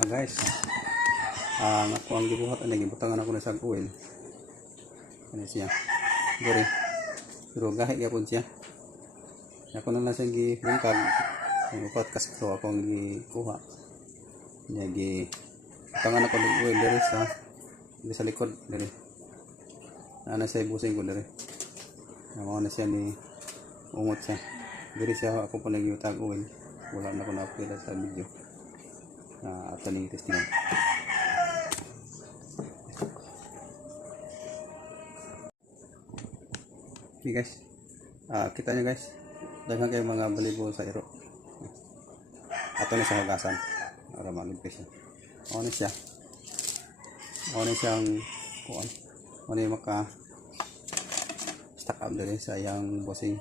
Guys, ako ang gibuhat ani gibutangan ako na sa oil. Ano siya? Guri. Pero gahi gyapon siya. Ako na lang siyang gibungkag. Ang upat kas ko ako ang gikuha. Nya gi butangan ako ng oil diri sa likod diri. Ana siya busing ko diri. Amo na siya ni ungot siya. Diri siya ako pa nagiyutag oil. Wala na ko na-upload sa video. At taning testingan. Okay guys, kita nyo guys, daghan kayo mga balibo sa iro. Ato na sa hugasan para maligpis siya. Ano siya? Ano siyang kuan? Ano yung maka stack up dali sa iyang bossing.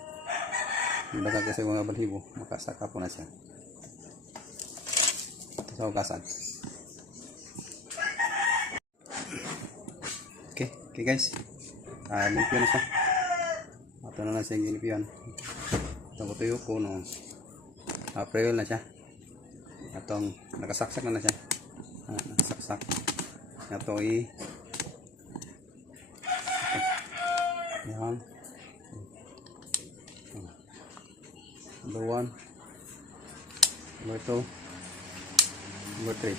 Daghan kasi mga balibo, maka stack up na siya sa hugasan. Okay guys, limpyo na siya. Ito na lang siya gilipian. Ito tuyo ko no April na siya. Atong nakasaksak na siya. Nakasaksak. Ito yan. Number 1, number 2, number 3.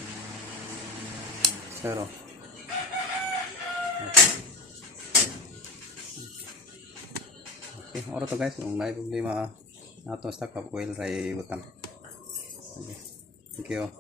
Zero. Okay, oro to guys, kung may problema nato stock up oil ray butang. Okay. Thank you.